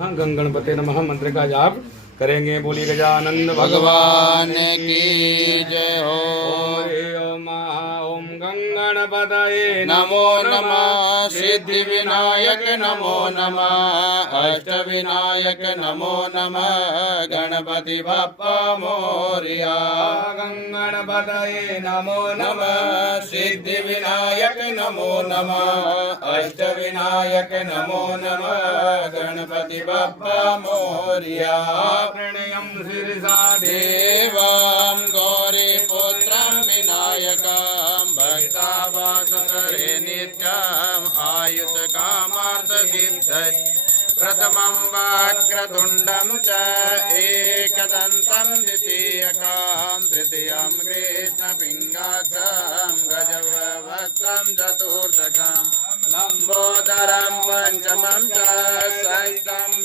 गणपते नमः मंत्र का जाप करेंगे। बोली गजानंद भगवान की जय हो। ओम गंगणपतये नमो नमः। सिद्धि विनायक नमो नमः। अष्ट विनायक नमो नमः। गणपति बप्पा मोरिया। गंगणपतये नमो नमः। सिद्धि विनायक नमो नमः। अष्ट विनायक नमो नमः। गणपति बप्पा मोरिया। प्रणयं शिरसा देवं गौरीपुत्रं विनायकं भक्तावासरे नित्यम् आयुष्कामार्थसिद्धये। प्रथमं वक्रतुण्डं च एकदन्तं द्वितीयकं तृतीयं कृष्णपिङ्गाक्षं गजवक्त्रं चतुर्थकं लम्बोदरं पञ्चमं च षष्ठं